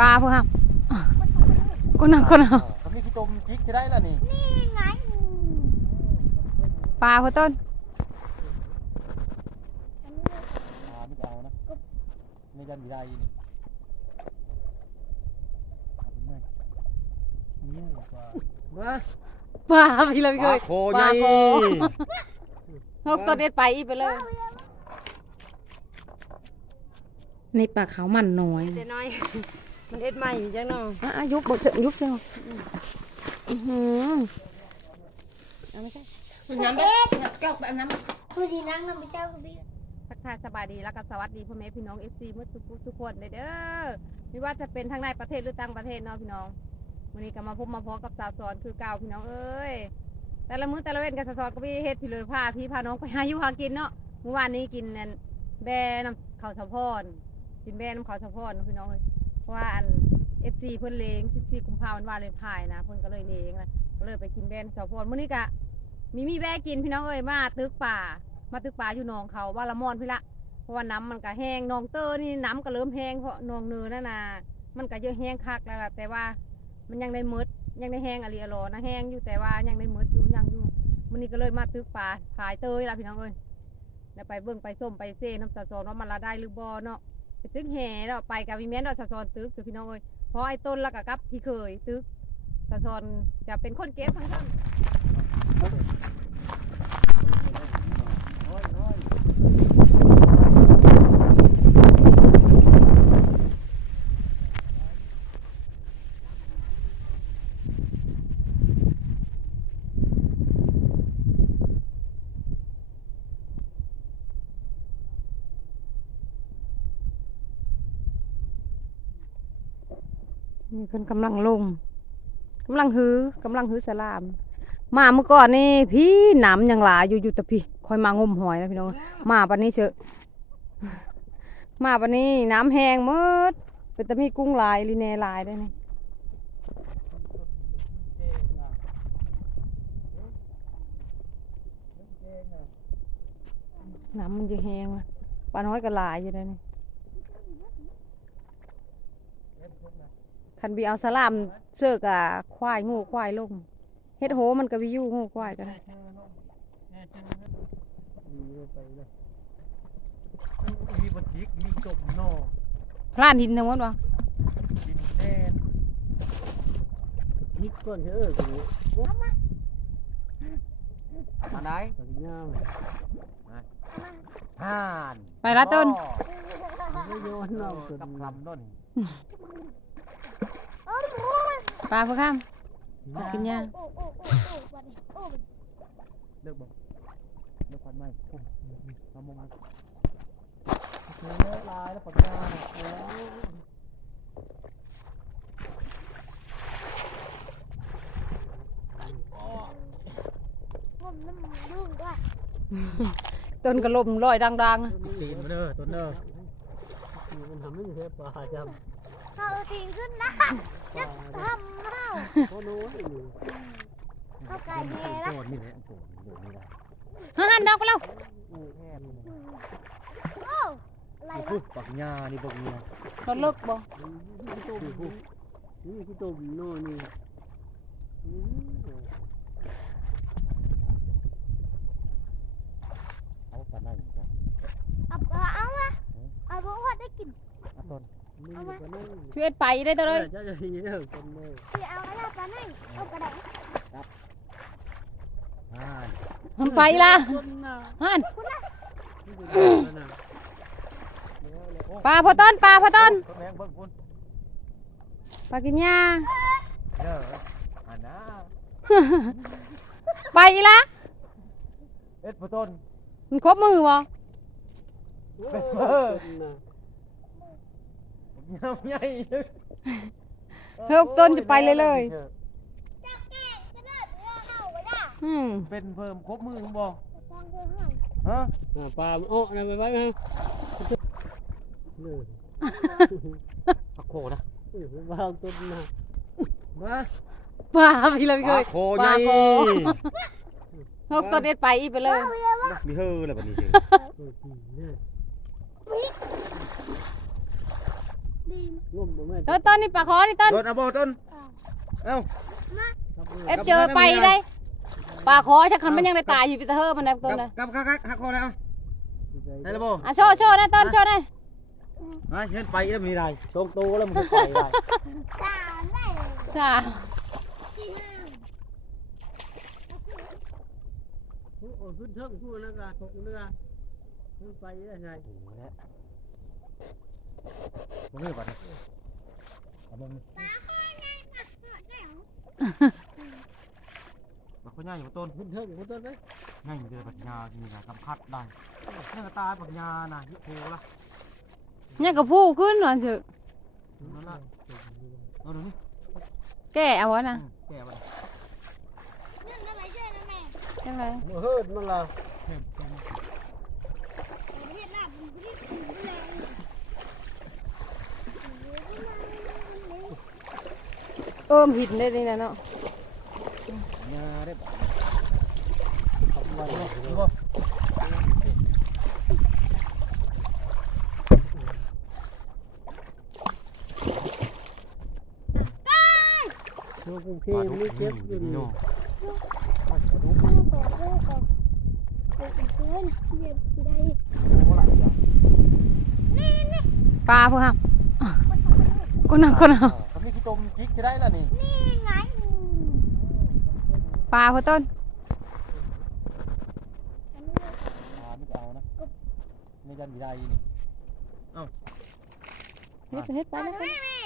ปลาพวกครับคนน่ะคนน่ะเขามีขี้ตมจิกจะได้แล้วนี่นี่ไงปลาพวกต้นอ่าไม่เอานะไม่ยันวิไลนี่เอาไปไหมนี่กว่ามาปลาพี่เลยเคยโคปใหลาญ่โคนกต้นเอ็ดไปอีกไปเลยนี่ปลาขาวมันน้อยเดี๋ยวน้อย มันเอ็ดใหม่จังเนาะอะยุบบทเสริมยุบเร็วอื้อหือเอาไม่ใช่น้ำแบบแก้วแบบน้ำคือดีนั่งน้ำไปเจ้ากับพี่ทักทายสบายดีแล้วก็สวัสดีพ่อแม่พี่น้องเอฟซีเมื่อทุกผู้ทุกคนเลยเด้อไม่ว่าจะเป็นทั้งในประเทศหรือต่างประเทศเนาะพี่น้องวันนี้ก็มาพบมาพอกับสาวสอนคือเก่าพี่น้องเอ้ยแต่ละมื้อแต่ละเว้นกับสาวสอนก็พี่เฮ็ดพี่เลยพาพี่พาน้องไปหาอยู่หากินเนาะเมื่อวานนี้กินนั่นแบน้ำข้าวสะพอนกินแบน้ำข้าวสะพอนเนาะพี่น้องเอ้ย เพราะว่าอันเอฟซีเพิ่นเลง14กุมภาพันธ์วันวาเลนไทน์นะเพิ่นก็เลยเลงนะก็เลยไปกินแบน้ำข้าวพอนมื้อนี้ก็มีมีแบกินพี่น้องเอ้ยมาตึกป่า มาตึกป่าอยู่หนองเขาว่าละมอนพี่ละเพราะว่าน้ำมันก็แห้งหนองเตอร์นี่น้ำก็เริ่มแห้งเพราะหนองเนื้อนั่นน่ะมันก็เยอะแห้งคักแล้วล่ะแต่ว่ามันยังได้มืดยังได้แห้งอะไรอรอนะแห้งอยู่แต่ว่ายังได้มืดอยู่ยังอยู่มันนี้ก็เลยมาตึกป่าขายเตยละพี่น้องเอ้ยแล้วไปเบิ่งไปส้มไปเซ่น้ำสะซอนว่ามันละได้หรือบ่เนาะ ไปตึกแห่เราไปกับวิแม่นเราสะซอนตึกคือพี่น้องเอ้ยเพราะไอ้ต้นแล้วก็กับพี่เคยตึกสะซอนจะเป็นคนเก็บทั้งท่านโอ้ยโอ้ย นี่เพิ่นกำลังลงกำลังหือกำลังหือสลาม มาเมื่อก่อนนี่พี่หนำยังหลายอยู่อยู่แต่พี่คอยมางมหอยนะพี่น้องมาปันนี้เชอะมาปันนี้น้ำแห้งหมดเป็นแต่มีกุ้งลายลีเนลายได้วยนี่น้ำมันจะแห้งว่ะปลาน้อยก็ลายอยู่เลยนี่ คันบีเอาสลามเสือกอะควายงูควายลงเฮ็ดโหมันก็วิยูงูควายก็ได้มีไปเลยมีบจิกมีจบนอกพลานหินทั้งหมดวะดินแดนจิกก่อนเถอะกูมาไหนตัดย่างห่านไปละต้นไม่โยนเอากับคำต้น ปลาพวกข้ามกินยาโอ้โอ้โอ้โอ้วันนี้โอ้เลิกบอกเลิกควันไหมพุ่มมามองเจอลายแล้วปากกาโอ้ยผมน้ำยุ่งด้วยต้นกระลมลอยดังตีนมาเด้อต้นเด้อมันทำไม่ใช่ปลาจำ เอาทิ้งขึ้นนะจะทำเมาโอ้โหนี่เอาไก่แห่ละโดดนี่แหละโดดโดดนี่แหละๆฮันดอกไปแล้วอู้แค่นี้โอ้อะไรนี่วะปักหญ้านี่ปักหญ้ารถเลิกบ่นี่ตุ่มนี่ที่ตุ่มโน่นนี่เอาปลาไหนจ้ะ เอาเอาเอาวะเอาเพราะว่าได้กิน เอา ต้นนี่ปลาไหนช่วยไปได้ตัวเลยจะจะยิงเด้อคนเลยที่เอาอะไรปลาไหนเอากระดาษอ่ามันไปละฮันปลาพอต้นปลาพอต้นแมงเบิ่งคุณปลากินยาเด้ออันน่ะไปอีละเอ็ดพอต้นมันครบมือบ่เป็นเบอร์ ยำใหญ่เลิกต้นจะไปเลยเลยจับแก่จะเดินเรือเข้าไว้ได้อืมเป็นเพิ่มครบมือบ่ฟังเรือเข้าฮะปลาโอ้นะไปไว้ไหมปลาโคนะวางต้นนะมาปลาพี่เลยปเคลายโคปใหลาญ่โคเลิกต้นเอ็ดไปอีกไปเลยมีเฮ้อแล้วบัดนี้สิดีนะ งมบ่แม่ต้นต้นนี่ปลาคอนี่ต้น โดนเอาบ่ต้นอ่าเอ้าครับเอฟเจอไปได้ปลาคอชักคันมันยังได้ตายอยู่ปีเตอร์มันได้ต้นเลยกับกับกับหักคอแล้วได้แล้วบ่อะโชว์โชว์นะต้นโชว์หน่อยฮะเห็นไปแล้วมีได้ทรงโตแล้วมันก็ไปได้ตามได้จ้าที่ห้าโอ้ขึ้นเทิงพูดนะกะตกเรือขึ้นไปได้ไงโอ้โหแล้ว บ่มีบัดนี้เอาบ่มีปลาข้อไงปลาข้อแก้วบักคนใหญ่อยู่ต้นขึ้นเทิงขึ้นต้นไหมง่ายอยู่เลยปัญญานี่นะกำคัดได้เนี่ยก็ตายปัญญาน่ะยิโพละเนี่ยก็พูขึ้นหน่อยเถอะนั่นละเอาดูนี่แก่เอาวะนะอืมแก่ไปนึ่งอะไรช่วยนะแม่ยังไงมาเฮิดมันละเห็นตรงประเทศลาบมันไม่ได้ถึงแรง เอิมหินได้เลยนะเนาะปัญญาได้บ่ทำไว้ดูบ่โลกรุงเทพนี่เก็บอยู่นี่เนาะข้าวตัวข้าวตัวตัวเกินเย็บได้โอ้ละจ้ะนี่นี่ปลาพวกครับคนน่ะคนน่ะเขามีขี้ตม จิกจะได้ละนี่นี่ไงปลาพวกต้นอ่าไม่เอานะไม่ยันมีได้นี่เฮ็ดไปเฮ็ดไปเอาแล้วแม่แม่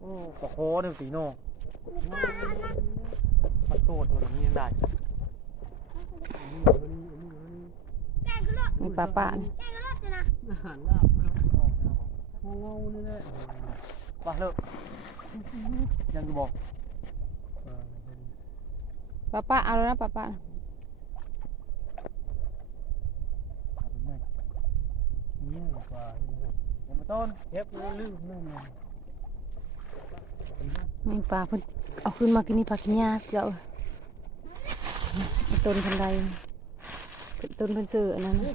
โอ้กระโคนี่ตีโน่ปลาปลาปลามันโตดตัวนี้ยังได้แกงกระโดดนี่ปลาปลานี่แกงกระโดดนะอาหารลาบเงาเงานี่แหละ ไปเลิกยังอยู่บอกปลาปลาเอาแล้วนะปลาปลานี่กว่ายังไม่ต้นเก็บแล้วลืมนั่นน่ะนี่ปลาเพิ่นเอาขึ้นมากินนี่ปลากินยาเจ้าไอ้ต้นทันใดเพิ่นต้นเพิ่นซื้ออันนั้นนะ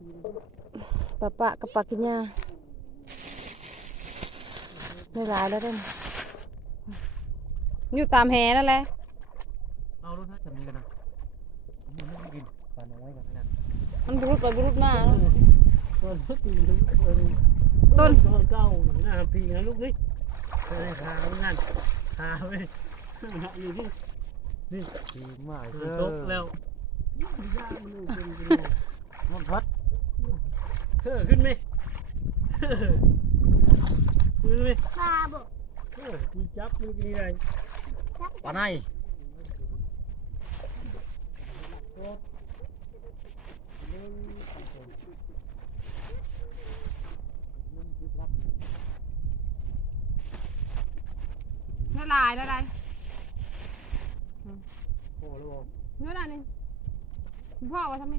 น่ะพี่กันปลาปลากับปลากินยาไม่หลายแล้วเด้ออยู่ตามแหนั่นแหละเอาลูกนะ จะมีกันนะมันไม่กินปลาน้อยกันนะมันบุรุษไปบุรุษมาเนาะต้นทุกทีทุกคนต้นต้นเก้าหน้าปีนะลูกนี่ไปขานั่นขาไปอยู่ที่นี่ดีมากตกแล้วย่ามันเป็นกิโลมันพัดเออขึ้นไหมขึ้นไหมปลาบ่เออที่จับมันกินอะไรปลาในไม่หลายแล้วได้โอ้โหเนื้ออะไรนี่คุณพ่อว่าทำไม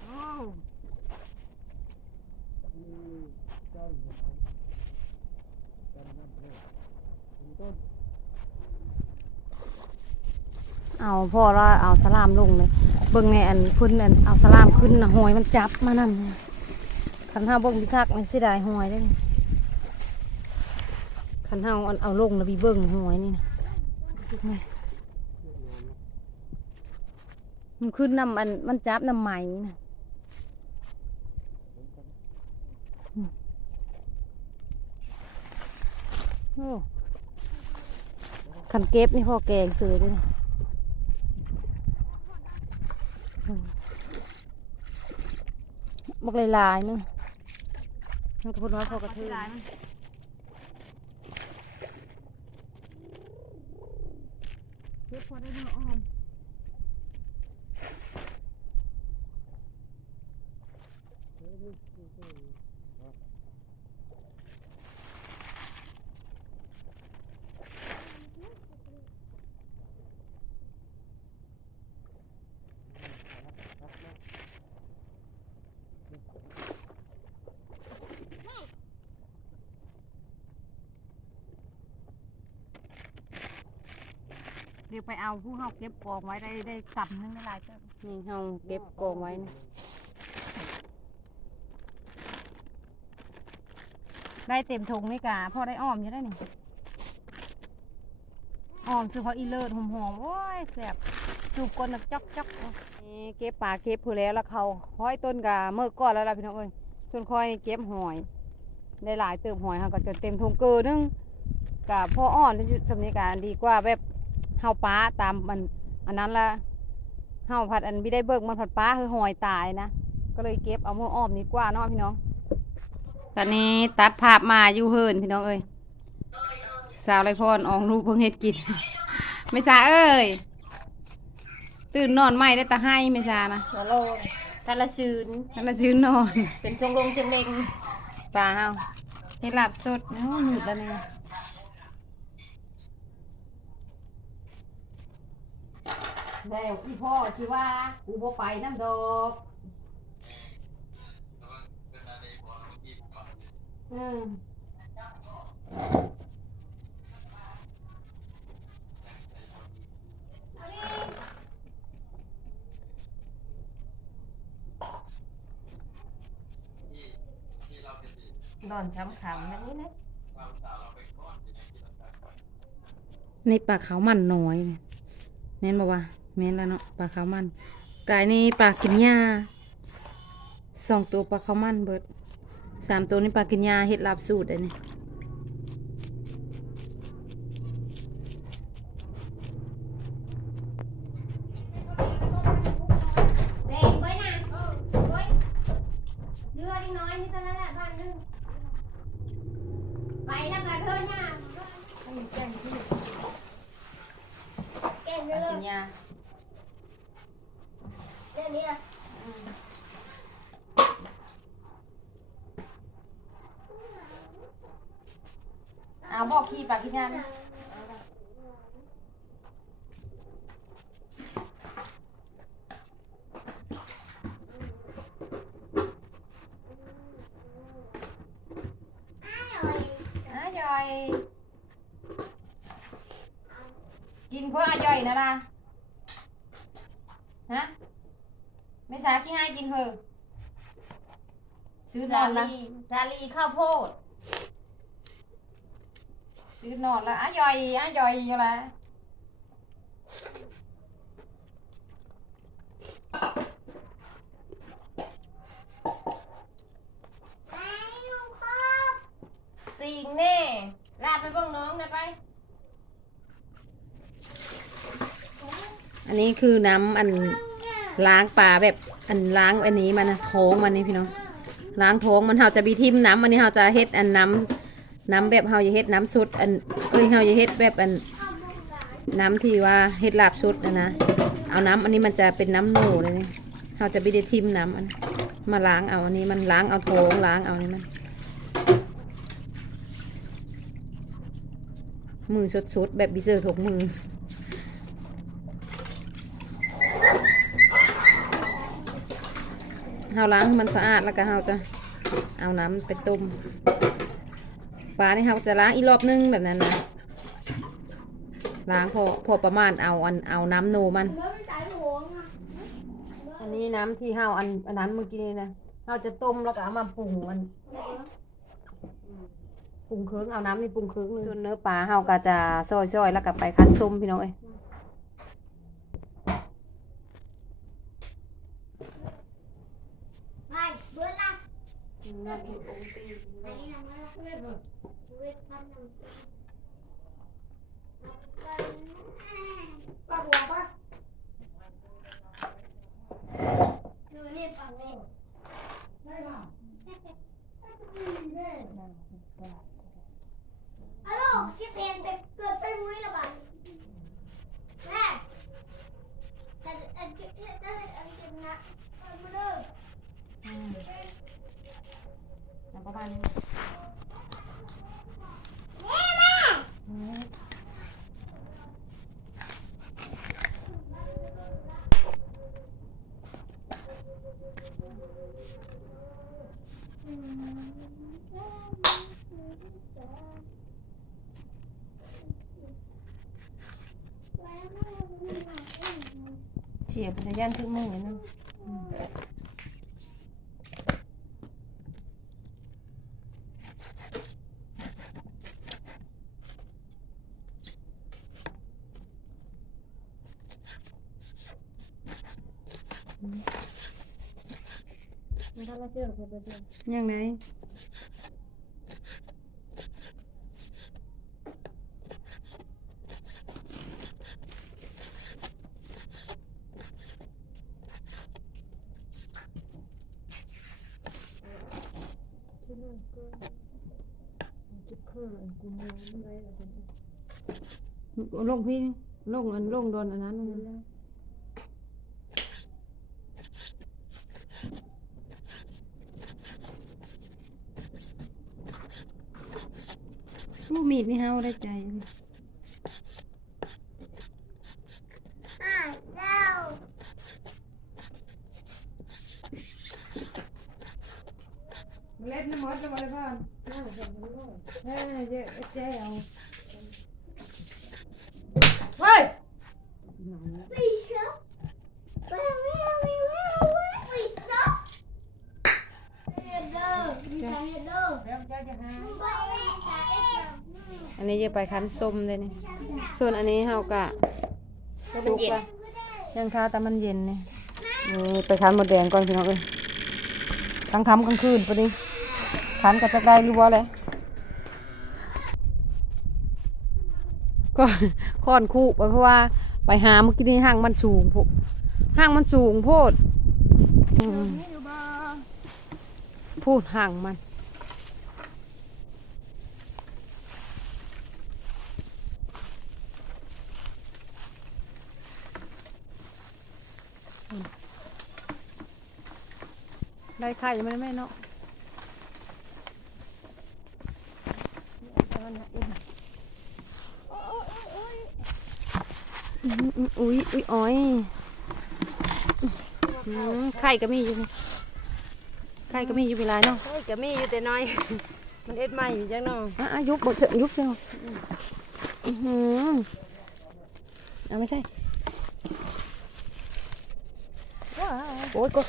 โอ้ เอาพ่อแล้วเอาสลามลงเลยเบิ่งในอันพุ่นอันเอาสลามขึ้นนะหอยมันจับมานั่นขันห้าเบิ่งพิทักษ์มันสิได้หอยได้ขันห้าเอาเอาลงแล้วบีเบิ่งหอยนี่นะมันขึ้นน้ำอันมันจับน้ำไหมนะอืมโอ้ ขันเก็บนี่พ่อแกงซื้อด้วยนะอืมบักลายๆนึงมันก็พูดว่าพ่อกระทือเก็บพอได้เนื้ออ้อม เดี๋ยวไปเอาผู้เฮาเก็บกองไว้ได้ได้กำนึงได้หลายเจ้านี่เฮาเก็บกองไว้นี่ได้เต็มถุงนี่กะพอได้อ้อมอยู่ได้นี่อ้อมคือเขาอีเลิศหอมๆโอ้ยแซ่บจูบก้นนักจอกจอกนี่เก็บปลาเก็บผู้แล้วแล้วเขาห้อยต้นกะเมื่อก่อนแล้วล่ะพี่น้องเอ้ยส่วนคอยนี่เก็บหอย ได้หลายเติมหอยเขาก็จนเต็มถุงเกินนึงกะพ่ออ่อนที่สำนี้กะดีกว่าแบบ เฮาป้าตามมันอันนั้นละเฮาผัดอันไม่ได้เบิกมันผัดป้าคือหอยตายนะก็เลยเก็บเอามืออ้อมนี้กว่าเนาะพี่น้อง ตอนนี้ตัดภาพมาอยู่เฮินพี่น้องเอ้ยสาวไรพรอองลูกเพิ่งเฮ็ดกิน ไม่ซาเอ้ยตื่นนอนไม่ได้ตาให้ไม่ซานะฮัลโหลทานละซืนนั่นละชื่นนอน เป็นชงลงเชียงเล็งปลาเฮาเฮ็ดลาบสดเนาะหนุดแล้วเนี่ย แล้วพี่พ่อสิว่ากูบ่ไปน้ำดอกอืมนอนช้ำขำแบบนี้นะนี่ปลาขามันน้อยเนี่ยแม่นบอกว่า แม่นแล้วเนาะปลาขาวมันกายนี่ปลากินหญ้าสองตัวปลาขาวมันเบิดสามตัวนี่ปลากินหญ้าเฮ็ดลาบสูตรอันนี้เด็กไว้นะไว้เรือดิ้งน้อยนี่ตอนนั้นแหละพันหนึงไปแล้วกระเทยเนี่ยแกงที่เก่งปเลลายกิ นหญ้าเรื่องนี้อะเอาบอกขี้ปากินหญ้าน อาย่อย กินเพื่ออาย่อยนะล่ะฮะ ไม่ใช่ที่ให้กินเพื่อซื้อนชาอนละลีชาลีข้าวโพด ซื้อนอนละอาย่อยอาย่อยอยู่ละติงแน่ลาไปเบิ่งน้องได้ไป อันนี้คือน้ำอัน ล้างปลาแบบอันล้างอันนี้มันนะท้องมันนี่พี่น้องล้างท้องมันเฮาจะบีทิมน้ำอันนี้เฮาจะเฮ็ดอันน้ำน้ำแบบเฮาจะเฮ็ดน้ำสุดอันเอ้ยเฮาจะเฮ็ดแบบอันน้ำที่ว่าเฮ็ดลาบสุดนะนะเอาน้ำอันนี้มันจะเป็นน้ำโหนูเลยนี่เฮาจะบีได้ทิมน้ำอันมาล้างเอาอันนี้มันล้างเอาท้องล้างเอานี่มันมือสดๆแบบบิเซอร์ถกมือ เฮาล้างให้มันสะอาดแล้วก็เฮาจะเอาน้ำไปต้มปลานี่เฮาจะล้างอีกรอบนึงแบบนั้นนะล้างพอพอประมาณเอาอันเอาน้ำโนมัน อันนี้น้ำที่เฮาอันอันนั้นเมื่อกี้นี่นะเฮาจะต้มแล้วก็เอามาปรุงมันปรุงเครื่องเอาน้ำนี่ปรุงเครื่องนึงส่วนเนื้อปลาเฮาก็จะซอยๆแล้วก็ไปคั้นส้มพี่น้องเอ้ย ไปเบิ่งละอันนี้น้ำมันเวทเวทพันหนึ่ง ปลาหัวปะดูนี่ปลาหัวฮัลโหลชิเพนไปเกิดไปมุ้ยละบ้านแม่แต่อันเก็บได้อันเก็บนะเอามาเด้อ ประมาณนี้ชฉียบแต่ย่านทึกมือนั่นาะ ยังไงลงพี่ลงอันลงโดนอันนั้น มีดนี่เฮาได้ใจอ่าเจ้าเล็ดน้ำมดแล้วบ่ได้พ่อนเฮ้ยเจ๊เจ๊เอาเฮ้ยวิชอไปวิววิววิชอเฮ็ดเด้อมีใครเฮ็ดเด้อไปวิชาเอันนี้จะไปคั้นส้มเลยนี่ ส่วนอันนี้เฮากะสุกละยังทาแต่มันเย็นนี่นี่ไปคั้นหมดแดงก่อนพี่น้องเอ้ยกลางค่ำกลางคืนพอดีคั้นก็จะได้รู้ว่าเลยก็ค่อนคู่ไปเพราะว่าไปหาเมื่อกี้นี่ห้างมันสูงโพห้างมันสูงโพดพูดห่างมัน ได้ไข่ไหมแม่เนาะอืมอืมอุ้ยอุ้ยอ้อยอืมไข่ก็มีอยู่นี่ไข่ก็มีอยู่เวลาเนาะโอ้ยก็มีอยู่แต่น้อย มันเอ็ดใหม่อยู่จังเนาะอะอะยุบบทเถอะยุบเถอะอือหือเอาไม่ใช่โอ้ยกด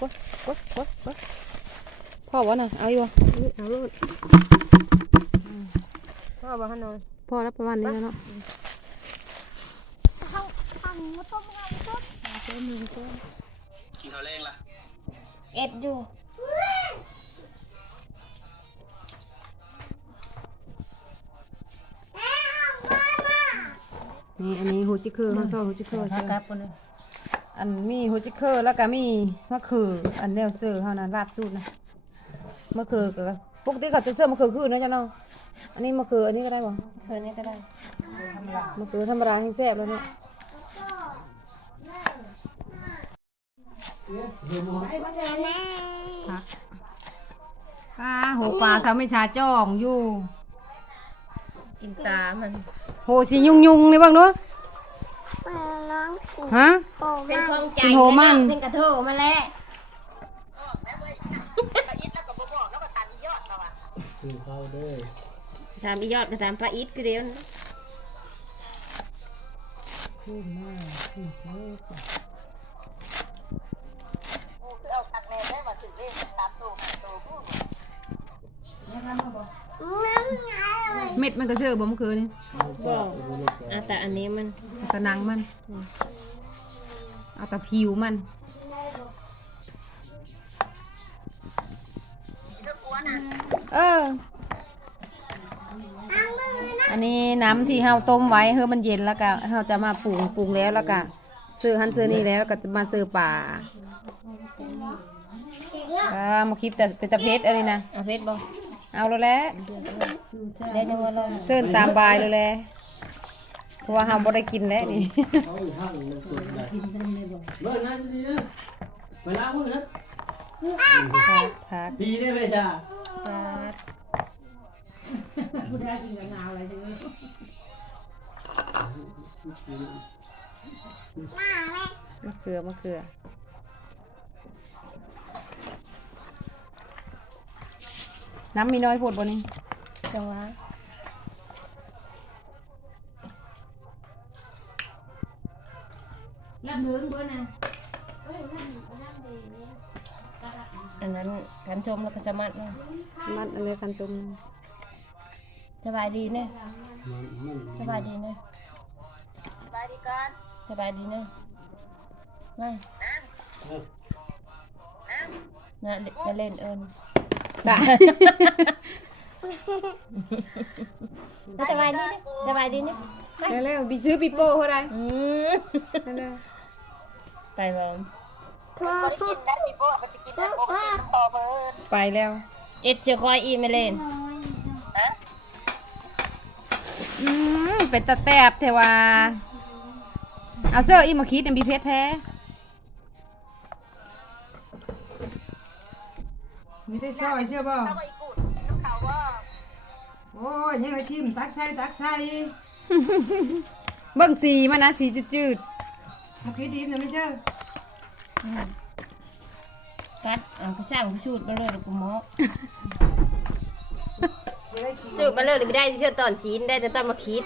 กด กดกดกดพ่อวะน่ะเอาอยู่วะเอาลูกพ่อบอกให้นอนพ่อแล้วประมาณนี้แล้วเนาะฟังมาต้มงานต้มกินข้าวแรงล่ะเอ็ดอยู่แม่เอามามานี่อันนี้หูจิกเกอร์เขาชอบหูจิกเกอร์ถ้าเชื่อกลับคนเลย อันมีหูจิกเกอร์แล้วก็มีมะเขืออันเนวเซอร์เขานั้นราดสูตรนะมะเขือก็ปกติเขาจะเสิร์มะเขือคืนนะจ๊ะเนาะอันนี้มะเขืออันนี้ก็ได้บ่เพื่อนนี่ก็ได้มะเขือธรรมดาให้งแซ่บแล้วเนาะพักปลาโหปลาสาวไม่ชาจ้องอยู่กินตามันโหสียุงยุงๆนี่บ้างเนาะ ไปล้างหูฮะโอ้เป็นมาของใจกินโหมัน เป็นกระโถมาแล้วคือเข้าเด้อถามอียอดก็ถามปลาอิดก็เดียวนะขึ้นมาขึ้นเช้าน้ำไง เลยเม็ดมันก็เชื่อบ่มะเขือนี่บอกอะแต่อันนี้มันเอาแต่หนังมัน เอาแต่ผิวมันเออล้างมือนะอันนี้น้ำที่เฮาต้มไว้เฮ้มันเย็นแล้วก็เฮาจะมาปรุงปรุงแล้วแล้วก็ซื้อหันซื้อนี่แล้วก็จะมาซื้อป่าเก่งแล้วอ่ามาคลิปแต่เป็นตะเพชรอะไรนะ เอาเพชรบอก เอาแล้วแหละได้จังว่าเราเซิ่นตามบายเลยแหละเพราะว่าเฮาบ่ได้กินแล้วนี่เขาอีกห้างมันเกิดอะไรเลิกงานดีนะไปล้างมือนะพักพักดีได้ไหมจ้ามาแม่มะเขือมะเขือ น้ำมีน้อยพูดบนนี้จังหวะรับเนื้อด้วยนะอันนั้นกันจมแล้วก็จะมัดนะมัดอะไรกันจมสบายดีเนี่ยสบายดีเนี่ยสบายดีก่อนสบายดีเนี่ยไม่น้ำน้ำน่ะจะเล่นเอิญ ได้ สบายดีเนี่ยสบายดีเนี่ยเร็วๆบีซื้อปีโป้เท่าไหรอืมเร็วไปบ่พ่อพ่อได้พี่โป้ไปกินได้พ่อพ่อเพิ่นๆไปแล้วเอ็ดเชื่อคอยอีไม่เล่นอืมเป็นตะแตบเทว่าเอาเสื้ออีมาคิดอันบีเพชรแท้ มีได้ซอยเชื่อบ่เอาไปกูดน้ำเขาว่าโอ้ยยังไงชิมตักใส่ตักใส่เบิ่งสีมันนะสีจืดมาคิดดีนะไม่เชื่อกัดอ่าผู้ช่างผู้ชูดมาเลยเดี๋ยวกูหมอไม่ได้ขิงชูดมาเลยเดี๋ยวไม่ได้เชื่อตอนชีนได้แต่ตอนมาคิด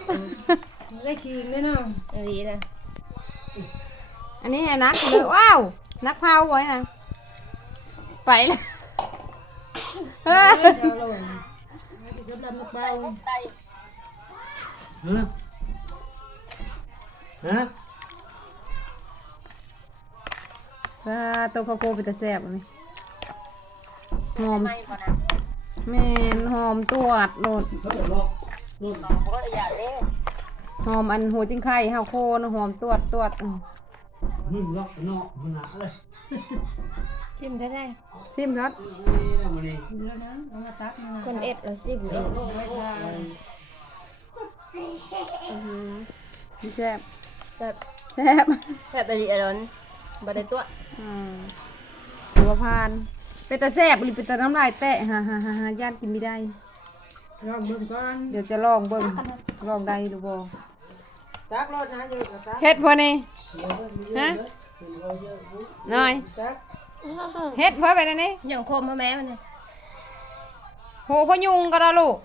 ไม่ได้ขิงเลยเนาะอันนี้นะๆอันนี้ไอ้นักเลยว้าวนักพาวไว้นะไปแล้วเฮ้ยเจ้าเราไม่ได้กำลังเบาฮะฮะว้าตัวข้าวโพดเป็นตะแซ่บอันนี้หอมไม่ก่นะแม่นหอมตวดโลดเขาจะลอกนู่นน้องก็อยากเล่นหอมอันหัวจิ้งไข่ห้าวโคนหอมตวดตวดมนี่ล็อกนอกมันหนาเลย ชิมได้ได้ซิมครับนี่นะมันนี่แล้วนะเอามาตักมาคนเอ็ดเราซิมเองไม่ทานอื้อหือแซ่บแบบแซ่บแบบอะไรอร่อยบะได้ตัวอืมหัวพานเป็นตะแซ่บหรือเป็นตะน้ำลายแตะฮ่าฮ่าฮ่าฮ่าย่านกินไม่ได้ ลองมึงก่อนเดี๋ยวจะลองเบิ่งลองได้หรือบ่ตักรถนะเยอะกับตักเฮ็ดพอนี่ฮะน้อย ตัก เฮ็ดเพื่อไปนั่นนี่อย่างโคมพ่อแม่มันเลยโหพยุงก็ได้ลูก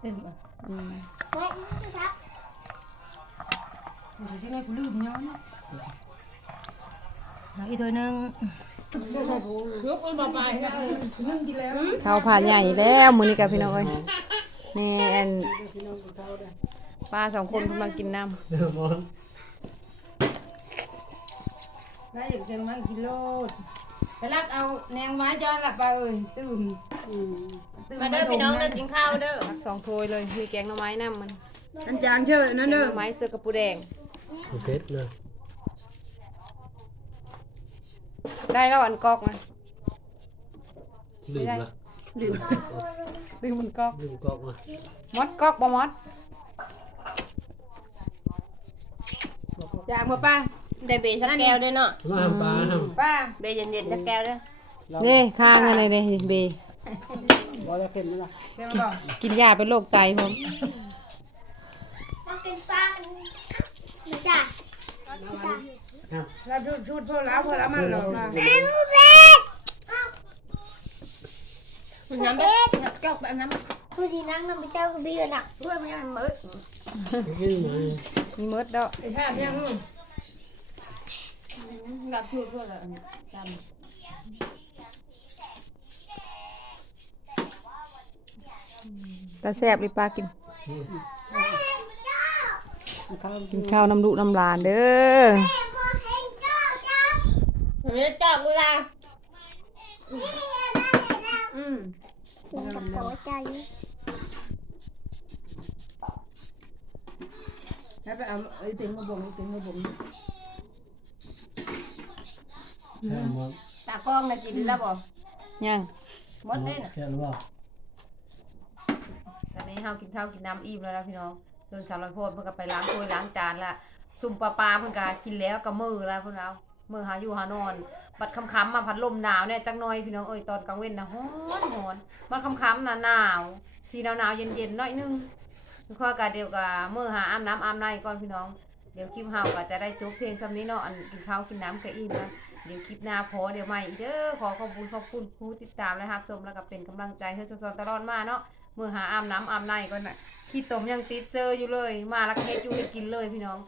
เต็มอืมเฮ้ยนี่ครับมันจะใช่ไหมกูลืมย้อนแล้วอีกตัวหนึงยกมันมาไปนะนึ่งกินแล้วข้าวผ่านใหญ่แล้วมื้อนี้กับพี่น้องเอ้ยนี่อันป้าสองคนกำลังกินน้ำ เดี๋ยวมอนได้อยากจะมากินโลดไปรักเอาแนงไม้ย้อนหลับไปเอ้ยตื่นตื่นมาเด้อพี่น้องเด้อกินข้าวเด้อตักสองถ้วยเลยมีแกงหน่อไม้น้ำมันอันจางเชื่อนั่นแกงหเด้อน่อไม้เสือกระปูแดงเพชรเลยได้แล้วอันกอกนะลืมละลืมลืมมันกอกลืมกอกมามดกอกบ่มดจางมาป้า ได้เบสักแก้วด้วยเนาะมาทำปลาทป้าเบเย็นๆสักแก้วด้วยนี่ข้างอะไรเนี่ยเบำบ่ได้เข็มมั้ยล่ะเดี๋ยวมาบอกกินยาเป็นโรคไตผมมากินปลากันนี่จ้ะเราชุดชุดพวกเราพวกเรามันหรอกนะแม่มูเบ็ดน้ำแบบแก้วแบบน้ำผู้ดีนั่งน้ำไปเจ้ากับเบียร์น่ะด้วยมันยังมืดกินมามีมดดอกไอ้ภาพยังนู่น กับชูดด้วยเลยจตาแซ่บเลยปลากิน กินข้าวน้ำดุน้ำลานเด้อแม่พอเห็นเจ้าจ้าำมันจะจอกเวลาอืมคุณกับโปใจแล้วไปเอาไอ้ติ๋งมาบ่งไอ้ติ๋งมาบ่งแค่มอน ตากล้องนะกินแล้วบ่ยังหมดเลยนะแค่รู้ว่าตอนนี้เฮากินข้าวกินน้ำอิ่มแล้วนะพี่น้องโดนสาวลอยโพดเพิ่นก็ไปล้างถ้วยล้างจานละซุ่มปลาปลาเพิ่นก็กินแล้วก็มือแล้วเพิ่นเอามือหาอยู่หานอน บัดค่ำๆมาพัดลมหนาวเนี่ยจักหน่อยพี่น้องเอ้ยตอนกลางเว้นนะฮ้อนฮ้อนมันค่ำๆน่ะหนาวสีหนาวๆเย็นๆหน่อยนึงข้อกะเดียวกับมือหาอาบน้ำอาบในก่อนพี่น้อง เดี๋ยวคลิปเฮาก็จะได้จบเพลงซ้ำนี้เนาะอันกินข้าวกินน้ำก็อิ่มนะเดี๋ยวคลิปหน้าพอเดี๋ยวใหม่อีกเด้อขอขอบคุณขอบคุณผู้ติดตามและรับชมแล้วก็เป็นกำลังใจให้สอนตลอดมาเนาะมือหาอาบน้ำอาบในก่อนน่ะขี้ตมยังติดเซอร์อยู่เลย มาลักเฮ็ดอยู่ให้กินเลยพี่น้อง